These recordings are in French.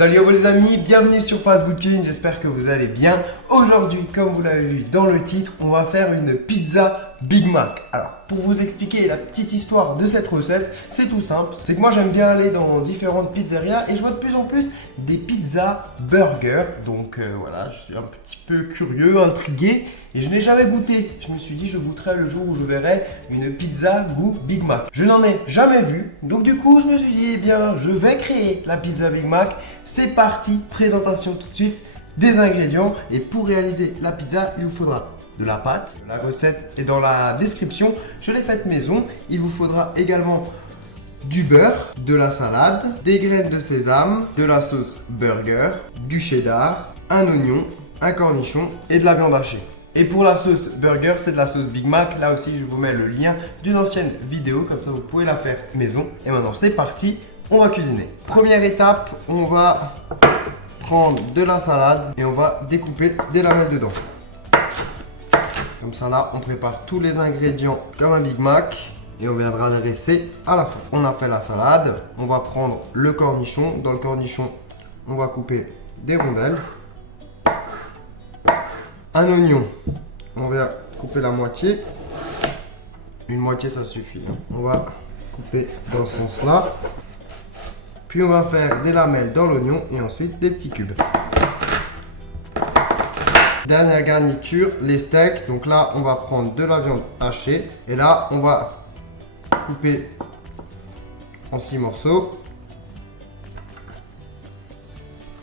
Salut à vous les amis, bienvenue sur Fast Good Cooking, j'espère que vous allez bien. Aujourd'hui, comme vous l'avez vu dans le titre, on va faire une pizza Big Mac. Alors, pour vous expliquer la petite histoire de cette recette, c'est tout simple. C'est que moi j'aime bien aller dans différentes pizzerias et je vois de plus en plus des pizzas burger. Donc voilà, je suis un petit peu curieux, intrigué et je n'ai jamais goûté. Je me suis dit je goûterai le jour où je verrai une pizza goût Big Mac. Je n'en ai jamais vu, donc du coup je me suis dit eh bien je vais créer la pizza Big Mac. C'est parti, présentation tout de suite des ingrédients et pour réaliser la pizza il vous faudra de la pâte. La recette est dans la description, je l'ai faite maison. Il vous faudra également du beurre, de la salade, des graines de sésame, de la sauce burger, du cheddar, un oignon, un cornichon et de la viande hachée. Et pour la sauce burger, c'est de la sauce Big Mac. Là aussi, je vous mets le lien d'une ancienne vidéo, comme ça vous pouvez la faire maison. Et maintenant, c'est parti, on va cuisiner. Première étape, on va prendre de la salade et on va découper des lamelles dedans. Comme ça là, on prépare tous les ingrédients comme un Big Mac et on viendra dresser à la fin. On a fait la salade, on va prendre le cornichon. Dans le cornichon, on va couper des rondelles. Un oignon, on va couper la moitié. Une moitié, ça suffit. On va couper dans ce sens-là. Puis on va faire des lamelles dans l'oignon et ensuite des petits cubes. Dernière garniture, les steaks. Donc là, on va prendre de la viande hachée. Et là, on va couper en 6 morceaux.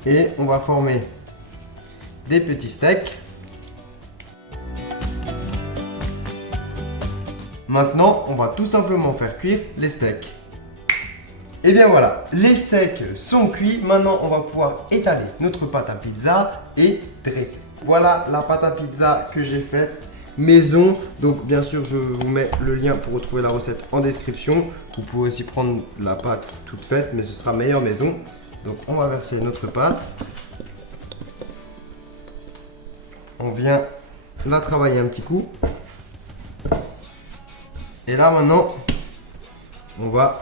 Et on va former des petits steaks. Maintenant, on va tout simplement faire cuire les steaks. Et bien voilà, les steaks sont cuits. Maintenant, on va pouvoir étaler notre pâte à pizza et dresser. Voilà la pâte à pizza que j'ai faite maison. Donc bien sûr, je vous mets le lien pour retrouver la recette en description. Vous pouvez aussi prendre la pâte toute faite, mais ce sera meilleur maison. Donc on va verser notre pâte. On vient la travailler un petit coup. Et là maintenant, on va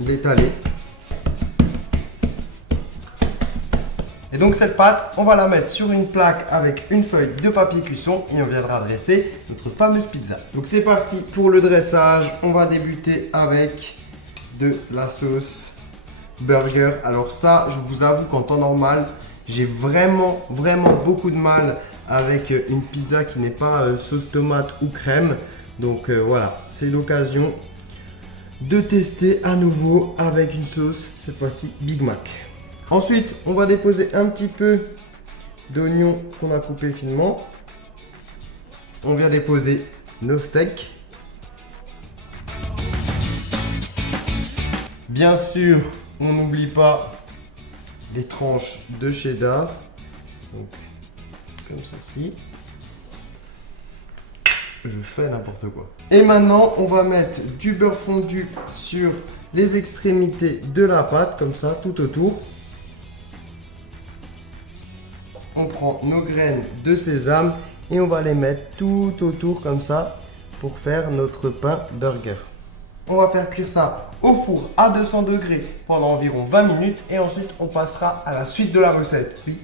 l'étaler. Et donc cette pâte, on va la mettre sur une plaque avec une feuille de papier cuisson et on viendra dresser notre fameuse pizza. Donc c'est parti pour le dressage. On va débuter avec de la sauce burger. Alors ça, je vous avoue qu'en temps normal, j'ai vraiment beaucoup de mal avec une pizza qui n'est pas sauce tomate ou crème. Donc voilà, c'est l'occasion de tester à nouveau avec une sauce, cette fois-ci Big Mac. Ensuite, on va déposer un petit peu d'oignon qu'on a coupé finement. On vient déposer nos steaks. Bien sûr, on n'oublie pas les tranches de cheddar. Donc, comme ceci. Je fais n'importe quoi. Et maintenant, on va mettre du beurre fondu sur les extrémités de la pâte, comme ça, tout autour. On prend nos graines de sésame et on va les mettre tout autour, comme ça, pour faire notre pain burger. On va faire cuire ça au four à 200 degrés pendant environ 20 minutes et ensuite, on passera à la suite de la recette. Oui,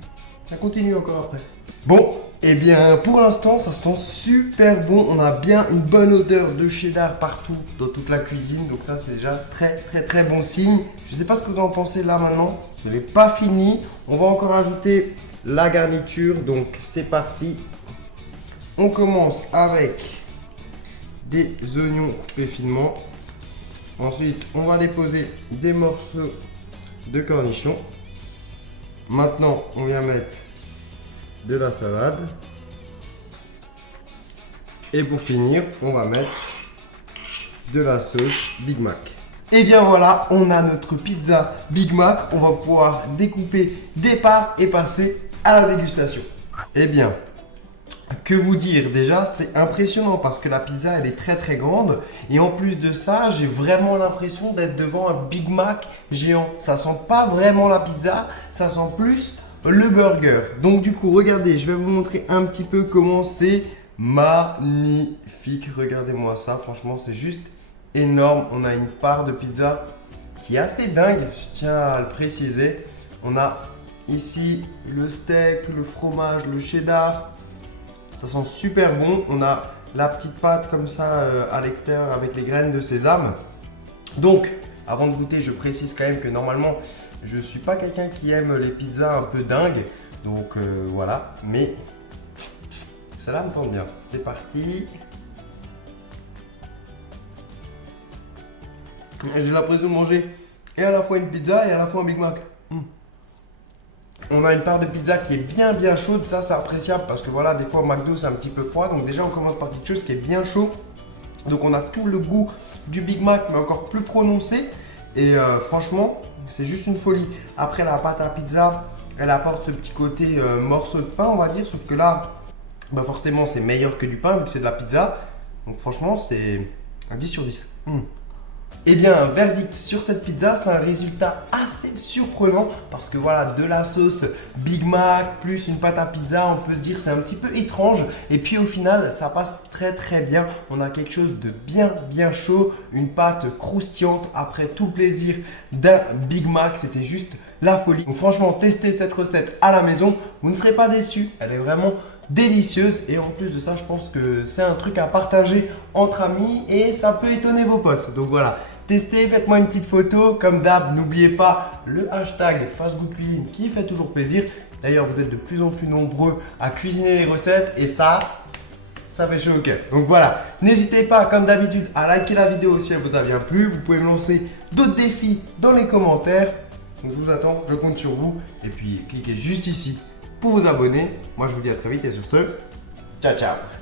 ça continue encore après. Bon. Eh bien, pour l'instant, ça sent super bon. On a bien une bonne odeur de cheddar partout dans toute la cuisine. Donc ça, c'est déjà très bon signe. Je ne sais pas ce que vous en pensez là maintenant. Je n'ai pas fini. On va encore ajouter la garniture. Donc c'est parti. On commence avec des oignons coupés finement. Ensuite, on va déposer des morceaux de cornichons. Maintenant, on vient mettre de la salade et pour finir on va mettre de la sauce Big Mac. Et bien voilà, on a notre pizza Big Mac. On va pouvoir découper des parts et passer à la dégustation. Et bien, que vous dire, déjà c'est impressionnant parce que la pizza elle est très grande et en plus de ça j'ai vraiment l'impression d'être devant un Big Mac géant. Ça sent pas vraiment la pizza, ça sent plus le burger. Donc du coup regardez, je vais vous montrer un petit peu comment c'est magnifique. Regardez-moi ça, franchement c'est juste énorme. On a une part de pizza qui est assez dingue, je tiens à le préciser. On a ici le steak, le fromage, le cheddar. Ça sent super bon. On a la petite pâte comme ça à l'extérieur avec les graines de sésame. Donc, avant de goûter, je précise quand même que normalement, je ne suis pas quelqu'un qui aime les pizzas un peu dingues. Donc voilà, mais celle-là me tente bien. C'est parti. J'ai l'impression de manger et à la fois une pizza et à la fois un Big Mac. On a une part de pizza qui est bien chaude, ça c'est appréciable parce que voilà, des fois au McDo c'est un petit peu froid. Donc déjà on commence par quelque chose qui est bien chaud. Donc on a tout le goût du Big Mac mais encore plus prononcé. Et franchement, c'est juste une folie. Après la pâte à pizza, elle apporte ce petit côté morceau de pain on va dire. Sauf que là, bah forcément c'est meilleur que du pain vu que c'est de la pizza. Donc franchement c'est un 10 sur 10. Eh bien, un verdict sur cette pizza, c'est un résultat assez surprenant parce que voilà, de la sauce Big Mac plus une pâte à pizza, on peut se dire c'est un petit peu étrange et puis au final, ça passe très bien. On a quelque chose de bien chaud, une pâte croustillante après tout le plaisir d'un Big Mac, c'était juste la folie. Donc franchement, testez cette recette à la maison, vous ne serez pas déçus, elle est vraiment délicieuse et en plus de ça je pense que c'est un truc à partager entre amis et ça peut étonner vos potes. Donc voilà, testez, faites-moi une petite photo comme d'hab, n'oubliez pas le hashtag FastGoodCuisine qui fait toujours plaisir. D'ailleurs vous êtes de plus en plus nombreux à cuisiner les recettes et ça fait chaud au cœur. Donc voilà, n'hésitez pas comme d'habitude à liker la vidéo si elle vous a bien plu. Vous pouvez me lancer d'autres défis dans les commentaires. Donc je vous attends, je compte sur vous et puis cliquez juste ici pour vous abonner. Moi je vous dis à très vite et sur ce, ciao ciao.